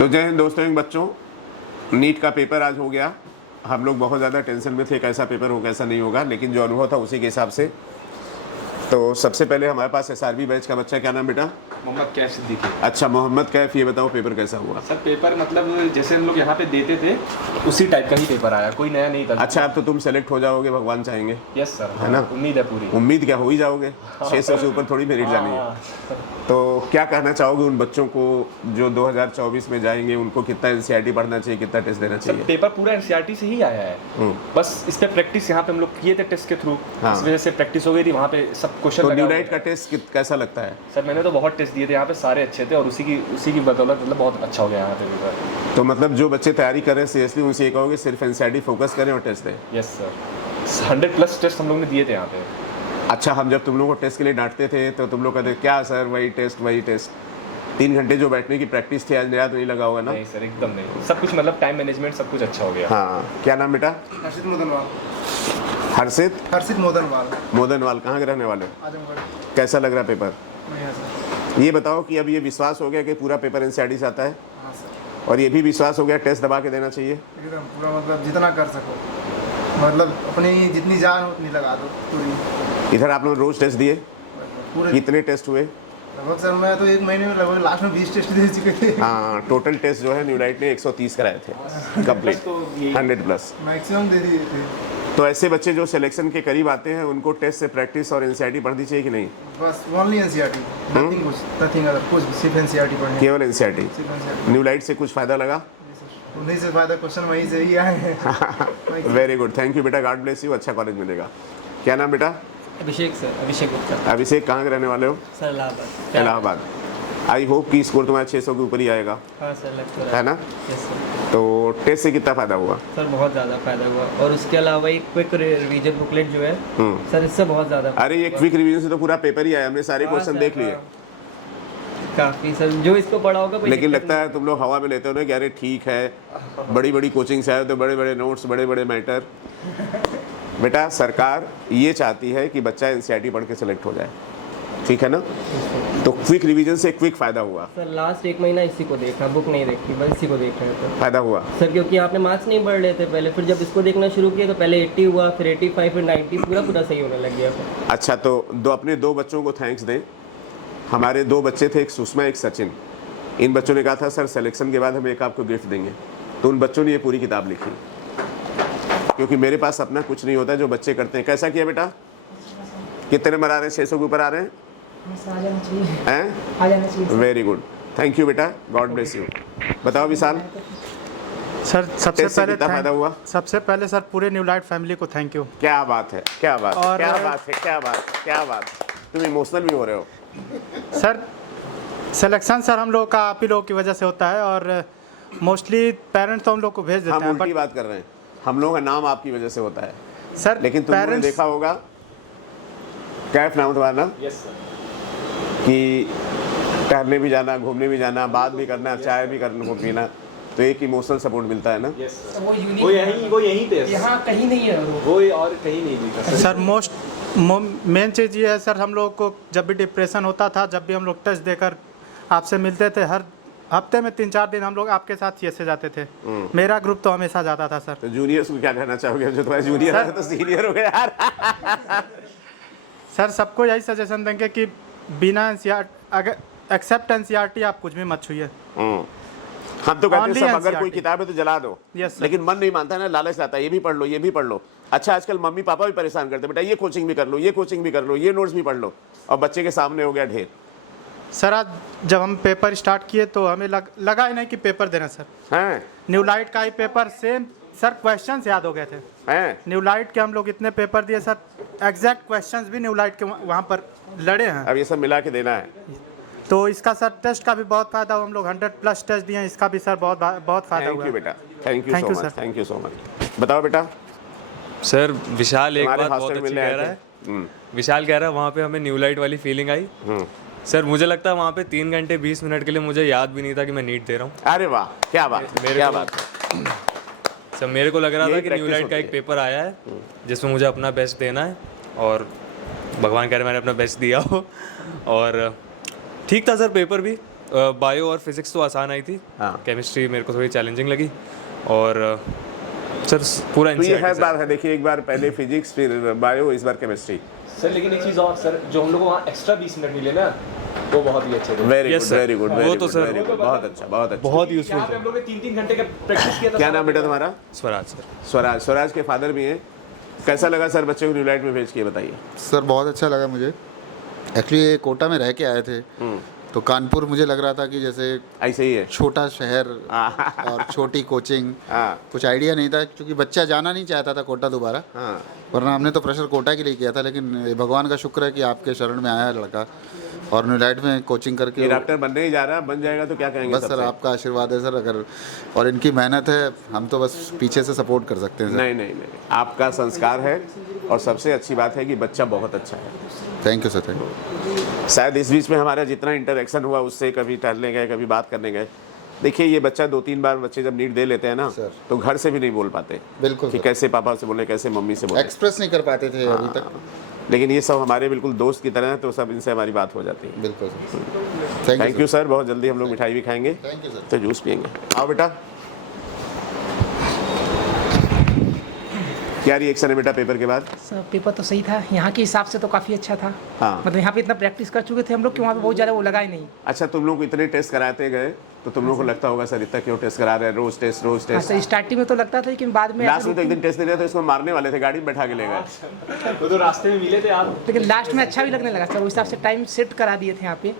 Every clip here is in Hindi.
तो जय हिंद दोस्तों, इन बच्चों, नीट का पेपर आज हो गया। हम लोग बहुत ज़्यादा टेंशन में थे कैसा पेपर हो कैसा नहीं होगा, लेकिन जो अनुभव था उसी के हिसाब से। तो सबसे पहले हमारे पास एसआरबी बैच का बच्चा, क्या नाम बेटा? मोहम्मद कैफ सिद्दीकी। अच्छा मोहम्मद कैफ, ये बताओ पेपर कैसा हुआ? सर पेपर मतलब जैसे हम लोग यहाँ पे देते थे उसी टाइप का ही पेपर आया, कोई नया नहीं था। अच्छा, अब तो तुम सेलेक्ट हो जाओगे, भगवान चाहेंगे। यस सर, है ना? उम्मीद है पूरी। उम्मीद क्या, हो ही जाओगे। 600 से ऊपर थोड़ी मेरिट जानी है। तो क्या कहना चाहोगे उन बच्चों को जो 2024 में जाएंगे, उनको कितना एनसीईआरटी पढ़ना चाहिए, कितना टेस्ट देना सर चाहिए? पेपर पूरा एनसीईआरटी से ही आया है, बस इस पे प्रैक्टिस यहाँ पे हम लोग किए थे टेस्ट के थ्रू। हाँ। इस वजह से प्रैक्टिस हो गई थी, वहाँ पे सब क्वेश्चन तो लगा न्यूलाइट हुआ का है। टेस्ट कैसा लगता है? सर मैंने तो बहुत टेस्ट दिए थे यहाँ पे, सारे अच्छे थे और उसी की बदौलत मतलब बहुत अच्छा हो गया यहाँ पे पेपर। तो मतलब जो बच्चे तैयारी कर रहे हैं सीरियसली, उनसे ये कहोगे सिर्फ एनसीईआरटी फोकस करें और टेस्ट दें? यस सर, 100+ टेस्ट हम लोग ने दिए थे यहाँ पे। अच्छा, हम जब तुम लोगों को टेस्ट के लिए डांटते थे तो तुम लोग कहते क्या सर वही टेस्ट। 3 घंटे जो बैठने की प्रैक्टिस थी, आज नया तो नहीं लगा होगा ना? नहीं सर, एकदम नहीं, सब कुछ मतलब टाइम मैनेजमेंट सब कुछ अच्छा हो गया। हाँ, क्या नाम बेटा? हर्षित मोदनवाल। हर्षित मोदनवाल, कहाँ के रहने वाले? आजमगढ़। कैसा लग रहा पेपर? बढ़िया सर। ये बताओ कि अब ये विश्वास हो गया कि पूरा पेपर एनसीईआरटी से आता है, हाँ सर, और ये भी विश्वास हो गया टेस्ट दबा के देना चाहिए? एकदम पूरा मतलब जितना कर सको, मतलब अपनी जितनी जान हो उतनी लगा दो पूरी। इधर आप लोग रोज टेस्ट दिए? पूरे कितने टेस्ट हुए? लगभग सर मैं तो 1 महीने में लगभग लास्ट में 20 टेस्ट दे चुके थे। हाँ, टोटल टेस्ट जो है न्यूलाइट ने 130 कराए थे कंप्लीट, तो ये 100+। मैक्सिमम दे दिए थे। तो ऐसे बच्चे जो सिलेक्शन के करीब आते हैं, उनको टेस्ट से प्रैक्टिस और एनसीईआरटी पढ़नी चाहिए कि नहीं? बस ओनली एनसीईआरटी, नथिंग कुछ, नथिंग अदर, कुछ सिर्फ एनसीईआरटी पढ़नी। केवल एनसीईआरटी। सिर्फ एनसीईआरटी। न्यूलाइट से कुछ फ़ायदा लगा? उन्हीं से फायदा, क्वेश्चन वहीं से ही आए हैं। वेरी गुड, थैंक यू बेटा, गॉड ब्लेस यू, अच्छा कॉलेज मिलेगा। क्या नाम बेटा? अभिषेक सर, अभिषेक गुप्ता। अभिषेक, कहाँ के रहने वाले हो? Sir Allahabad. Allahabad. I hope कि स्कोर तुम्हारा 600 के ऊपर ही आएगा, हाँ सर, लग तो रहा है ना? Yes sir. तो टेस्ट से कितना फ़ायदा हुआ? सर बहुत ज़्यादा फायदा हुआ, और उसके अलावा एक क्विक रिवीजन बुकलेट जो है सर, इससे बहुत ज़्यादा। अरे ये क्विक रिवीजन से तो पूरा पेपर ही आया, हमने सारे हाँ क्वेश्चन सर, देख लिए। हाँ। काफ़ी सर, जो इसको पढ़ा होगा कोई लेकिन दिक्कत लगता है तुम लोग हवा में लेते हो ना कि अरे ठीक है, बड़ी बड़ी कोचिंग से आए तो बड़े बड़े नोट्स, बड़े बड़े मैटर। बेटा सरकार ये चाहती है कि बच्चा एनसीईआरटी पढ़ के सिलेक्ट हो जाए, ठीक है ना? तो क्विक रिवीजन से क्विक फ़ायदा हुआ। नहीं। सर लास्ट 1 महीना इसी को देखा, बुक नहीं देखी, बस इसी को देख रहे थे फ़ायदा हुआ सर, क्योंकि आपने मार्क्स नहीं पढ़ रहे थे पहले, फिर जब इसको देखना शुरू किया तो पहले 80 हुआ, फिर 85, फिर 90, पूरा सही होने लग गया फिर। अच्छा, तो अपने 2 बच्चों को थैंक्स दें। हमारे 2 बच्चे थे, एक सुषमा एक सचिन। इन बच्चों ने कहा था सर सिलेक्शन के बाद हम एक आपको गिफ्ट देंगे, तो उन बच्चों ने ये पूरी किताब लिखी, क्योंकि मेरे पास अपना कुछ नहीं होता, जो बच्चे करते हैं। कैसा किया बेटा? कितने नंबर आ रहे हैं? 600 के ऊपर आ रहे हैं? हैं? वेरी गुड, थैंक यू बेटा, गॉड ब्लेस यू। बताओ विशाल, सर सबसे टेस्ट से पहले कितना फायदा हुआ? सबसे पहले सर पूरे न्यूलाइट फैमिली को थैंक यू। क्या बात है, क्या बात है, और- क्या बात है, क्या बात, क्या बात। तुम इमोशनल भी हो रहे हो। सर सिलेक्शन सर हम लोग का आप ही लोगों की वजह से होता है, और मोस्टली पेरेंट्स तो हम लोग को भेज देते हम हैं, उल्टी बात कर रहे हैं, हम लोगों का नाम आपकी वजह से होता है। सर लेकिन तुमने पेरेंट्स देखा होगा, कैफ नाम तुम्हारा ना, यस सर। कि टहलने भी जाना, घूमने भी जाना, बात भी करना, चाय भी करने को पीना, तो एक इमोशनल सपोर्ट मिलता है ना। यस सर, वो यूनिक वो यहीं पे है। यहाँ कहीं नहीं है वो। वो और कहीं नहीं दिखा सर मेन चीज़ ये है सर, हम लोग को जब भी डिप्रेशन होता था, जब भी हम लोग टेस्ट देकर आपसे मिलते थे, हर हफ्ते में 3-4 दिन हम लोग आपके साथ ये से जाते थे। मेरा ग्रुप तो हमेशा जाता था सर। तो जूनियर्स को क्या कहना चाहोगे? जो तुम्हारे जूनियर है तो सीनियर हो गए यार। सर सबको यही सजेशन देंगे कि बिना अगर एक्सेप्ट एनसीईआरटी आप कुछ भी मत छूइए। हम तो कहते हैं Only सब, अगर कोई NCERT। किताब है तो जला दो। Yes, sir. लेकिन मन नहीं मानता है ना, लालच आता है, ये भी पढ़ लो, ये भी पढ़ लो। अच्छा, आजकल मम्मी पापा भी परेशान करते हैं, बेटा ये कोचिंग भी कर लो, ये कोचिंग भी कर लो, ये नोट्स भी पढ़ लो, और बच्चे के सामने हो गया ढेर। सर आज जब हम पेपर स्टार्ट किए तो हमें लगा ही नहीं कि पेपर देना सर। हैं? न्यूलाइट का ही पेपर सेम सर, क्वेश्चंस याद हो गए थे। हैं? न्यूलाइट के हम लोग इतने पेपर दिए सर, एग्जैक्ट क्वेश्चंस भी न्यूलाइट के वहाँ पर लड़े हैं। अब ये सब मिला के देना है। तो इसका सर टेस्ट का भी बहुत फायदा हुआ, हम लोग 100+ टेस्ट दिए हैं, इसका भी सर बहुत फायदा थैंक हुआ यू है। बेटा, thank you Thank so you, much, sir. Thank you so much. बताओ बेटा, सर विशाल एक तुम्हारे बात बहुत हॉस्टल अच्छी मिलने कह आए रहा थे। है। विशाल कह रहा है वहाँ पे हमें न्यू लाइट वाली फीलिंग आई। सर मुझे लगता है वहाँ पे 3 घंटे 20 मिनट के लिए मुझे याद भी नहीं था कि मैं नीट दे रहा हूँ। अरे वाह, क्या बात है, क्या बात है। सर मेरे को लग रहा था यही कि न्यू practice लाइट का होती एक है। पेपर आया है जिसमें मुझे अपना बेस्ट देना है, और भगवान कह रहे मैंने अपना बेस्ट दिया हो। और ठीक था सर पेपर भी, बायो और फिजिक्स तो आसान आई थी, हाँ। केमिस्ट्री मेरे को थोड़ी चैलेंजिंग लगी। और सर पूरा तो ये है NCERT बात है, देखिए एक बार पहले फिजिक्स फिर बायो, इस बार केमिस्ट्री। सर लेकिन एक चीज़ और सर, जो हम लोग को वहाँ एक्स्ट्रा 20 मिनट मिले ना, वो बहुत ही अच्छे थे। Very Yes, good, sir. Very good, वो वेरी तो गुड, sir, वेरी गुड, बहुत अच्छा, बहुत अच्छा। बहुत यहाँ यूजफुल पे हम लोग ने 3-3 घंटे का प्रैक्टिस किया था। क्या नाम बेटा तुम्हारा? स्वराज सर। स्वराज। स्वराज के फादर भी हैं। कैसा लगा सर बच्चे को न्यूलाइट में भेज के, बताइए। सर बहुत अच्छा लगा मुझे। एक्चुअली ये कोटा में रह के आए थे, तो कानपुर मुझे लग रहा था कि जैसे ऐसे ही है। छोटा शहर और छोटी कोचिंग, हाँ। कुछ आइडिया नहीं था, क्योंकि बच्चा जाना नहीं चाहता था कोटा दोबारा। हाँ। वरना हमने तो प्रेशर कोटा के लिए किया था, लेकिन भगवान का शुक्र है कि आपके शरण में आया है लड़का, और न्यूलाइट में कोचिंग करके ये डॉक्टर बनने ही जा रहा है, बन जाएगा तो क्या कहेंगे? बस सर सबसे? आपका आशीर्वाद है सर, अगर और इनकी मेहनत है, हम तो बस पीछे से सपोर्ट कर सकते हैं सर। नहीं नहीं नहीं, आपका संस्कार है, और सबसे अच्छी बात है कि बच्चा बहुत अच्छा है। Thank you sir, thank you. शायद इस बीच में हमारा जितना इंटरेक्शन हुआ उससे, कभी टहलने गए, कभी बात करने गए। देखिए ये बच्चा 2-3 बार बच्चे जब नीट दे लेते हैं ना, सर। तो घर से भी नहीं बोल पाते बिल्कुल कि सर। कैसे पापा से बोले, कैसे मम्मी से बोले। एक्सप्रेस नहीं कर पाते थे अभी तक। लेकिन ये सब हमारे बिल्कुल दोस्त की तरह है, तो सब इनसे हमारी बात हो जाती है। बिल्कुल सर, थैंक यू सर, बहुत जल्दी हम लोग मिठाई भी खाएंगे, थैंक यू सर। तो जूस पियेंगे। आओ बेटा, क्या रिएक्शन है बेटा पेपर के बाद? सर पेपर तो सही था, यहाँ के हिसाब से तो काफ़ी अच्छा था। हाँ। मतलब यहाँ पे इतना प्रैक्टिस कर चुके थे हम लोग कि वहाँ पे बहुत ज़्यादा वो लगा ही नहीं। अच्छा, तुम लोग को इतने टेस्ट कराते गए तो तुम लोग को लगता होगा सर इतना क्यों टेस्ट करा रहे हैं, रोज टेस्ट रोज हाँ टेस्ट। सर, स्टार्टिंग में तो लगता था, लेकिन बाद में लास्ट में तो एक दिन टेस्ट दे रहे थे, इसको मारने वाले थे, गाड़ी में बैठा के ले गए। वो तो रास्ते में मिले थे आप। लेकिन लास्ट में अच्छा भी लगने लगा सर। उस हिसाब से टाइम सेट करा दिए थे यहाँ पे,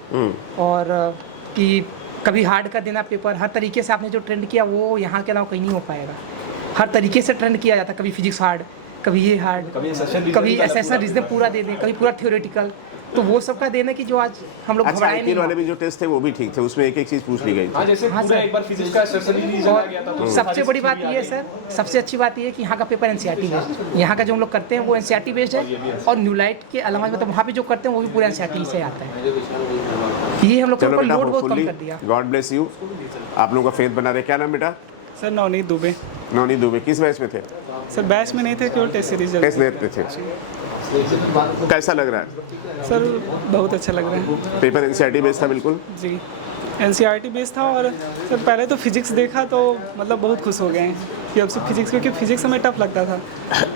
और कि कभी हार्ड का देना पेपर, हर तरीके से आपने जो ट्रेंड किया वो यहाँ के अलावा कहीं नहीं हो पाएगा। हर तरीके से ट्रेंड किया जाता, कभी फिजिक्स हार्ड, कभी ये हार्ड, कभी एसेशनल रीजन पूरा दे दें, कभी पूरा थ्योरेटिकल, तो वो सब का देना कि जो आज हम लोग अच्छा, घबराए आईपीएल नहीं। वाले भी जो टेस्ट थे वो भी ठीक थे, उसमें एक एक चीज पूछ ली गई हाँ, थी। जैसे हाँ, पूरा सर। एक बार फिजिक्स का एसेसरी रीजन आ गया था, तो सबसे बड़ी बात ये है सर, सबसे अच्छी बात ये है कि यहाँ का पेपर एनसीईआरटी बेस्ड, यहाँ का जो हम लोग करते हैं वो एनसीईआरटी बेस्ड है, और न्यूलाइट के अलावा मतलब वहाँ पे जो करते हैं वो भी पूरा एनसीईआरटी से आता है। ये हम लोग चलो को बेटा, लोड बहुत कम होपफुली कर दिया। गॉड ब्लेस यू, आप लोगों का फेथ बना रहे। क्या नाम बेटा? सर नवनीत दुबे। नवनीत दुबे। किस बैच में थे? सर बैच में नहीं थे, केवल टेस्ट सीरीज टेस्ट देते थे। कैसा लग रहा है? सर बहुत अच्छा लग रहा है पेपर एनसीईआरटी बेस्ड था बिल्कुल? जी, एनसीईआरटी बेस्ड था। और सर पहले तो फिजिक्स देखा तो मतलब बहुत खुश हो गए हैं कि अब से फिजिक्स, क्योंकि फिजिक्स हमें टफ लगता था,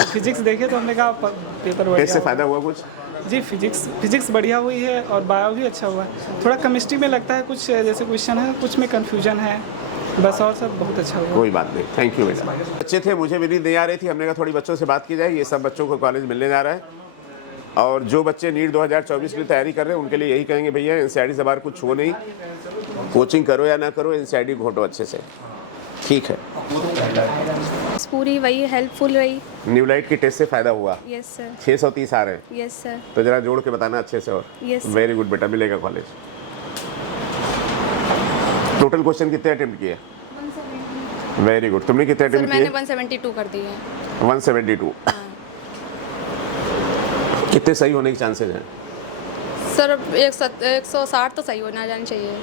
फिजिक्स देखे तो हमने कहा पेपर बढ़िया टेस्ट से हुआ। फायदा हुआ कुछ? जी, फिजिक्स बढ़िया हुई है, और बायो भी अच्छा हुआ है। थोड़ा केमिस्ट्री में लगता है कुछ जैसे क्वेश्चन है, कुछ में कन्फ्यूजन है बस, और सब बहुत अच्छा हुआ। कोई बात नहीं, थैंक यू बेटा। बच्चे थे, मुझे भी नींद नहीं आ रही थी, हमने कहा थोड़ी बच्चों से बात की जाए। ये सब बच्चों को कॉलेज मिलने जा रहा है, और जो बच्चे नीट 2024 की तैयारी कर रहे हैं उनके लिए यही कहेंगे, भैया एनसीईआरटी से बाहर कुछ हो नहीं, कोचिंग करो या ना करो, एनसीईआरटी घोटो अच्छे से, ठीक है। पूरी वही हेल्पफुल रही। न्यूलाइट की टेस्ट से फायदा हुआ? Yes sir. 630 आ रहे हैं? Yes sir. तो जरा जोड़ के बताना अच्छे से। और Yes, sir. वेरी गुड बेटा, मिलेगा कॉलेज। टोटल क्वेश्चन कितने अटेम्प्ट किए? 170। Very good. तुमने कितने सर अटेम्प्ट मैंने किए? 172 कर दिए। 172। कितने सही होने के चांसेस हैं? सर 160 तो सही होना जाना चाहिए।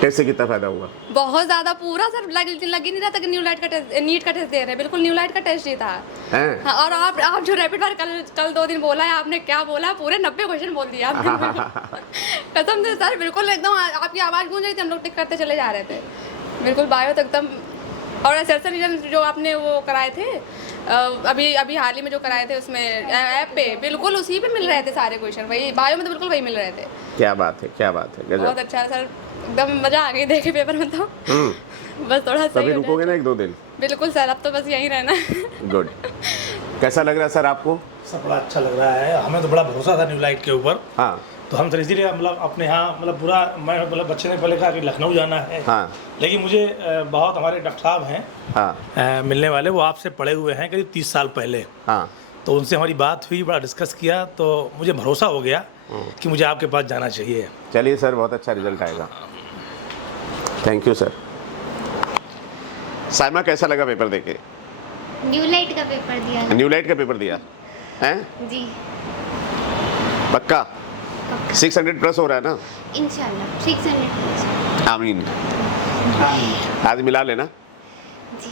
टेस्ट से कितना फायदा हुआ? बहुत ज़्यादा, पूरा सर लग ही नहीं रहा था कि न्यूलाइट का टेस्ट, नीट का टेस्ट दे रहे हैं, बिल्कुल न्यूलाइट का टेस्ट ही था। हैं? हाँ, और आप जो रैपिड फायर कल 2 दिन बोला है आपने, क्या बोला, पूरे 90 क्वेश्चन बोल दिया आपने। कसम से सर, बिल्कुल एकदम आपकी आवाज़ गूंज रही थी, हम लोग टिक करते चले जा रहे थे बिल्कुल। बायो तो एकदम, और एसेसर रीजन जो आपने वो कराए थे अभी हाल ही में जो कराए थे उसमें ऐप पे, बिल्कुल उसी पे मिल रहे थे सारे क्वेश्चन, वही बायो में तो बिल्कुल वही मिल रहे थे। क्या बात है, क्या बात है, बहुत गजब। अच्छा है सर, एकदम मज़ा आ गई देखे पेपर में तो। बस थोड़ा सही तभी हो रुकोगे जाए। ना 1-2 दिन? बिल्कुल सर, अब तो बस यहीं रहना। गुड। कैसा लग रहा है सर आपको? सब बड़ा अच्छा लग रहा है, हमें तो बड़ा भरोसा था न्यूलाइट के ऊपर। हाँ। तो हम तो इसीलिए मतलब अपने यहाँ मतलब पूरा, मैं मतलब बच्चे ने पहले कहा कि लखनऊ जाना है। हाँ। लेकिन मुझे बहुत हमारे डॉक्टर साहब हैं हाँ। मिलने वाले, वो आपसे पढ़े हुए हैं करीब 30 साल पहले। हाँ। तो उनसे हमारी बात हुई, बड़ा डिस्कस किया, तो मुझे भरोसा हो गया कि मुझे आपके पास जाना चाहिए। चलिए सर, बहुत अच्छा रिजल्ट आएगा। Thank you sir. साइमा, कैसा लगा पेपर देके? न्यूलाइट का पेपर दिया। न्यूलाइट का पेपर दिया हैं? जी पक्का? 600 प्लस हो रहा है ना? इंशाल्लाह 600। आमीन। आज मिला लेना। जी।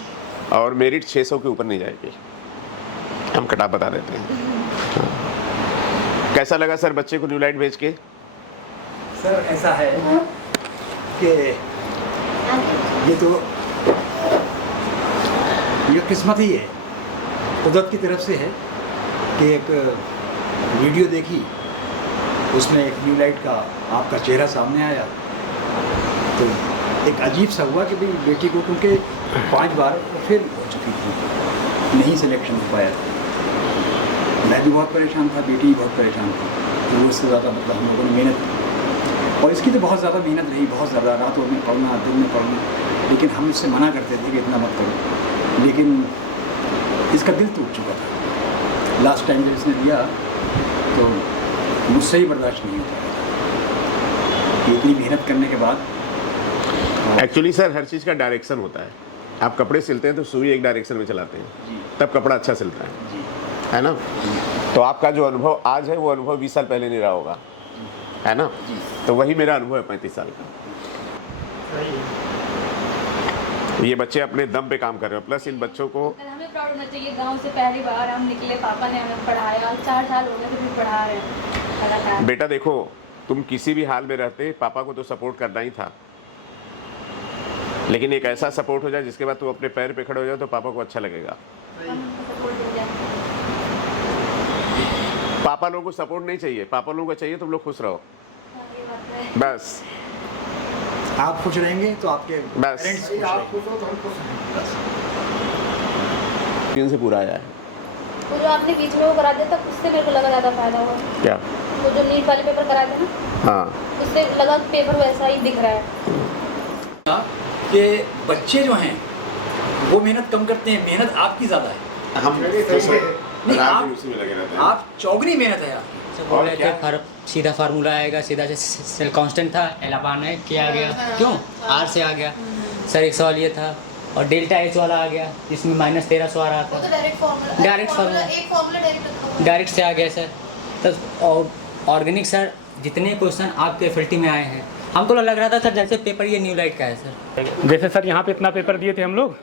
और मेरिट 600 के ऊपर नहीं जाएगी, हम कटा बता देते हैं। कैसा लगा सर बच्चे को न्यूलाइट भेज के? सर ऐसा है कि ये तो ये किस्मत ही है, कुदरत की तरफ से है कि एक वीडियो देखी, उसमें एक न्यू लाइट का आपका चेहरा सामने आया, तो एक अजीब सा हुआ कि भाई बेटी को, क्योंकि 5 बार फेल हो चुकी थी, नहीं सिलेक्शन हो पाया था। मैं भी बहुत परेशान था, बेटी भी बहुत परेशान थी, तो उससे ज़्यादा मतलब हम लोगों ने मेहनत की, और इसकी तो बहुत ज़्यादा मेहनत रही, बहुत ज़्यादा, रातों में पढ़ना, दिन में पढ़ना, लेकिन हम इससे मना करते थे कि इतना मत करो, लेकिन इसका दिल टूट चुका था। लास्ट टाइम जब इसने दिया तो मुझसे ही बर्दाश्त नहीं होता कि इतनी मेहनत करने के बाद। एक्चुअली सर हर चीज़ का डायरेक्शन होता है। आप कपड़े सिलते हैं तो सुई एक डायरेक्शन में चलाते हैं, तब कपड़ा अच्छा सिलता है ना। तो आपका जो अनुभव आज है वो अनुभव 20 साल पहले नहीं रहा होगा, है ना। तो वही मेरा अनुभव है 35 साल का। ये बच्चे अपने दम पे काम कर रहे हो, प्लस इन बच्चों को हमें प्राउड होना चाहिए। गांव से पहली बार हम निकले, पापा ने हमें पढ़ाया, 4 साल हो गए तो भी पढ़ा रहे हैं। बेटा देखो, तुम किसी भी हाल में रहते पापा को तो सपोर्ट करना ही था, लेकिन एक ऐसा सपोर्ट हो जाए जिसके बाद तुम अपने पैर पे खड़े हो जाओ तो पापा को अच्छा लगेगा। पापा लोगों को सपोर्ट नहीं चाहिए, पापा लोगों को चाहिए तुम लोग खुश रहो, बस। आप खुश रहेंगे तो आपके बस पेरेंट्स खुश रहेंगे। से पूरा आया है। वो जो आपने बीच में वो करा दिया था, उससे मेरे को लगा ज़्यादा फायदा हुआ। क्या? वो जो नीट वाले पेपर करा थे ना, हाँ, उससे लगा पेपर वैसा ही दिख रहा है कि बच्चे जो हैं वो मेहनत कम करते हैं, मेहनत आपकी ज़्यादा है। हम नहीं, आप चौगुनी मेहनत है आपकी। बोल रहे थे सीधा फार्मूला आएगा, सीधा से सेल कांस्टेंट था, एलापान है क्या आ गया, क्यों आर से आ गया सर। एक सवाल ये था, और डेल्टा एच वाला आ गया जिसमें -1300 आ रहा था, डायरेक्ट से आ गया सर। तो ऑर्गेनिक सर जितने क्वेश्चन आपके एफएलटी में आए हैं, हमको लग रहा था सर जैसे पेपर ये न्यू लाइट का है सर। जैसे सर यहाँ पे इतना पेपर दिए थे हम लोग,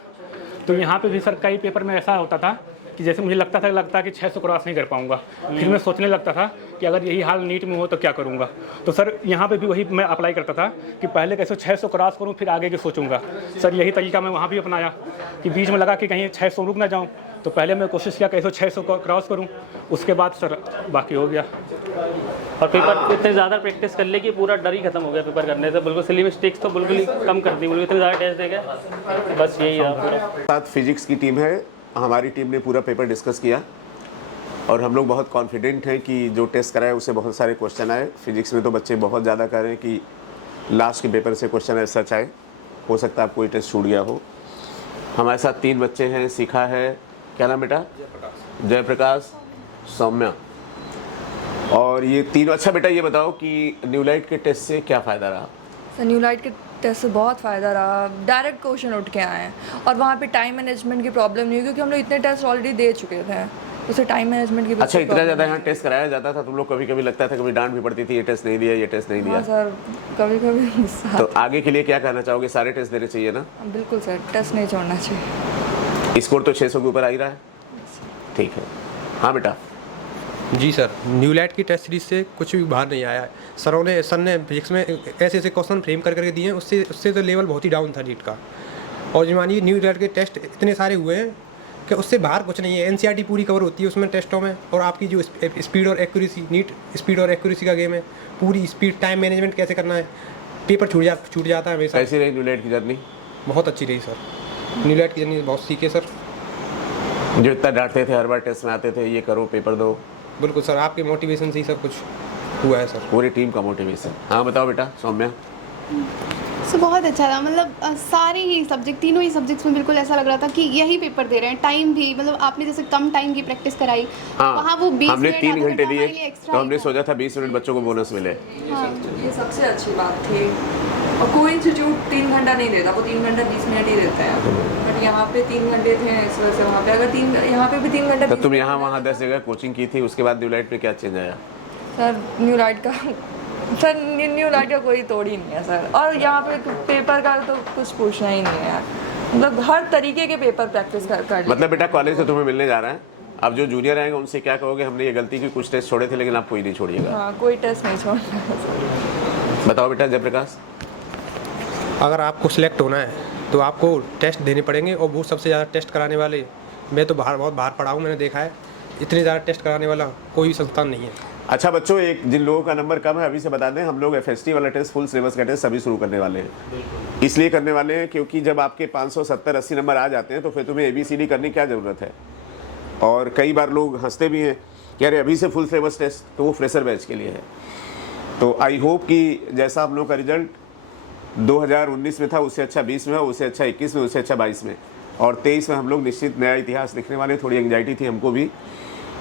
तो यहाँ पे भी सर कई पेपर में ऐसा होता था कि जैसे मुझे लगता कि 600 क्रॉस नहीं कर पाऊंगा। फिर मैं सोचने लगता था कि अगर यही हाल नीट में हो तो क्या करूंगा। तो सर यहाँ पे भी वही मैं अप्लाई करता था कि पहले कैसे 600 क्रॉस करूँ, फिर आगे की सोचूंगा। सर यही तरीका मैं वहाँ भी अपनाया कि बीच में लगा कि कहीं 600 रुक ना जाऊँ, तो पहले मैं कोशिश किया कैसे 600 को क्रॉस करूँ, उसके बाद सर बाकी हो गया। और पेपर इतने ज़्यादा प्रैक्टिस कर ले कि पूरा डर ही खत्म हो गया पेपर करने से। बिल्कुल सिली मिस्टेक्स तो बिल्कुल ही कम कर दी, बिल्कुल इतने ज़्यादा टेस्ट दे गए, बस यही रहा पूरा। साथ फिजिक्स की टीम है, हमारी टीम ने पूरा पेपर डिस्कस किया और हम लोग बहुत कॉन्फिडेंट हैं कि जो टेस्ट कराए उससे बहुत सारे क्वेश्चन आए। फिजिक्स में तो बच्चे बहुत ज़्यादा कह रहे हैं कि लास्ट के पेपर से क्वेश्चन सच आए, हो सकता है आप कोई टेस्ट छूट गया हो। हमारे साथ 3 बच्चे हैं, सीखा है, क्या नाम बेटा? जयप्रकाश, सौम्या। और ये 3। अच्छा बेटा ये बताओ कि न्यू लाइट के टेस्ट से क्या फ़ायदा रहा? सर न्यू लाइट के टेस्ट से बहुत फ़ायदा रहा, डायरेक्ट क्वेश्चन उठ के आए हैं, और वहाँ पे टाइम मैनेजमेंट की प्रॉब्लम नहीं हुई क्योंकि हम लोग इतने टेस्ट ऑलरेडी दे चुके थे, उसे टाइम मैनेजमेंट की। अच्छा, इतना ज़्यादा यहाँ टेस्ट कराया जाता था, तुम लोग कभी कभी लगता था कभी डांट भी पड़ती थी, ये टेस्ट नहीं दिया, ये टेस्ट नहीं दिया? हाँ सर, कभी कभी गुस्सा। तो आगे के लिए क्या कहना चाहोगे? सारे टेस्ट देने चाहिए ना? बिल्कुल सर, टेस्ट नहीं छोड़ना चाहिए। स्कोर तो 600 के ऊपर आ ही रहा है, ठीक है। हाँ बेटा। जी सर, न्यू लाइट की टेस्ट सीरीज से कुछ भी बाहर नहीं आया है। सर ने फिजिक्स में ऐसे ऐसे क्वेश्चन फ्रेम करके दिए हैं, उससे तो लेवल बहुत ही डाउन था नीट का। और जो मानिए न्यू लाइट के टेस्ट इतने सारे हुए हैं कि उससे बाहर कुछ नहीं है। एनसीईआरटी पूरी कवर होती है उसमें टेस्टों में, और आपकी जो स्पीड और एक्यूरेसी, नीट स्पीड और एक्यूरेसी का गेम है, पूरी स्पीड, टाइम मैनेजमेंट कैसे करना है, पेपर छूट जाता है हमेशा। कैसी रही न्यू लाइट की जर्नी? बहुत अच्छी रही सर, न्यू लाइट की जर्नी बहुत सीखे सर। जो इतना डांटते थे, हर बार टेस्ट में आते थे, ये करो पेपर दो। बिल्कुल सर, आपके मोटिवेशन से ही सब कुछ हुआ है सर, पूरी टीम का मोटिवेशन। हाँ बताओ बेटा सौम्या। सो बहुत अच्छा था, मतलब सारे ही सब्जेक्ट, तीनों ही सब्जेक्ट्स में बिल्कुल ऐसा लग रहा था कि यही पेपर दे रहे हैं। टाइम भी, मतलब आपने जैसे कम टाइम की प्रैक्टिस कराई, हाँ, वहाँ वो 20 हमने मिनट 3 घंटे दिए, एक्स्ट्रा तो हमने सोचा था 20 मिनट बच्चों को बोनस मिले। हाँ, ये सबसे अच्छी बात थी। और कोई इंस्टीट्यूट 3 घंटा नहीं देता, वो 3 घंटा 20 मिनट ही देते हैं, बट यहाँ पे 3 घंटे थे, इस वजह से वहाँ पे अगर यहाँ पे भी 3 घंटे। तो तुम यहाँ वहाँ 10 जगह कोचिंग की थी, उसके बाद न्यू लाइट में क्या चेंज आया? सर न्यू लाइट का कोई तोड़ ही नहीं है सर, और यहाँ पे पेपर का तो कुछ पूछना ही नहीं है यार, मतलब हर तरीके के पेपर प्रैक्टिस कर। मतलब बेटा कॉलेज से तुम्हें मिलने जा रहा है, अब जो जूनियर आएंगे उनसे क्या कहोगे? हमने ये गलती की, कुछ टेस्ट छोड़े थे लेकिन आप कोई नहीं छोड़िएगा। हाँ, कोई टेस्ट नहीं छोड़ना है। बताओ बेटा जयप्रकाश। अगर आपको सिलेक्ट होना है तो आपको टेस्ट देने पड़ेंगे, और वो सबसे ज़्यादा टेस्ट कराने वाले, मैं तो बहुत बाहर पढ़ा हूँ, मैंने देखा है इतने ज़्यादा टेस्ट कराने वाला कोई संस्थान नहीं है। अच्छा बच्चों, एक जिन लोगों का नंबर कम है अभी से बता दें, हम लोग FST वाला टेस्ट, फुल सिलेबस का टेस्ट अभी शुरू करने वाले हैं। इसलिए करने वाले हैं क्योंकि जब आपके 570-80 नंबर आ जाते हैं तो फिर तुम्हें ABCD करने की क्या ज़रूरत है। और कई बार लोग हंसते भी हैं कि अरे अभी से फुल सिलेबस टेस्ट, तो वो फ्रेशर बैच के लिए है। तो आई होप कि जैसा हम लोग का रिजल्ट 2019 में था उससे अच्छा 20 में, उससे अच्छा 21 में, उससे अच्छा 22 में, और 23 में हम लोग निश्चित नया इतिहास लिखने वाले। थोड़ी एंग्जाइटी थी हमको भी,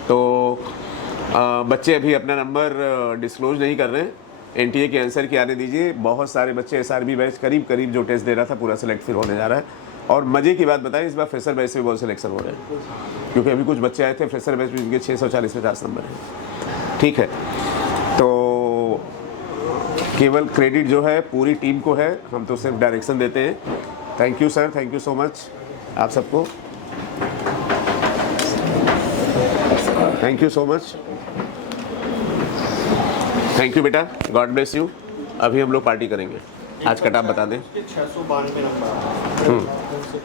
तो बच्चे अभी अपना नंबर डिस्क्लोज नहीं कर रहे हैं। NTA के आंसर की आने दीजिए। बहुत सारे बच्चे SRB बैच करीब जो टेस्ट दे रहा था पूरा सेलेक्ट फिर होने जा रहा है। और मज़े की बात बताएं, इस बार फ्रेशर बैच से भी बहुत सिलेक्शन हो रहे हैं, क्योंकि अभी कुछ बच्चे आए थे फ्रेशर बैच में जिनके 640-50 नंबर हैं। ठीक है, तो केवल क्रेडिट जो है पूरी टीम को है, हम तो सिर्फ डायरेक्शन देते हैं। Thank you sir, thank you so much आप सबको, thank you so much, thank you बेटा, गॉड ब्लेस यू। अभी हम लोग पार्टी करेंगे। आज कट आप बता दें। 692 नंबर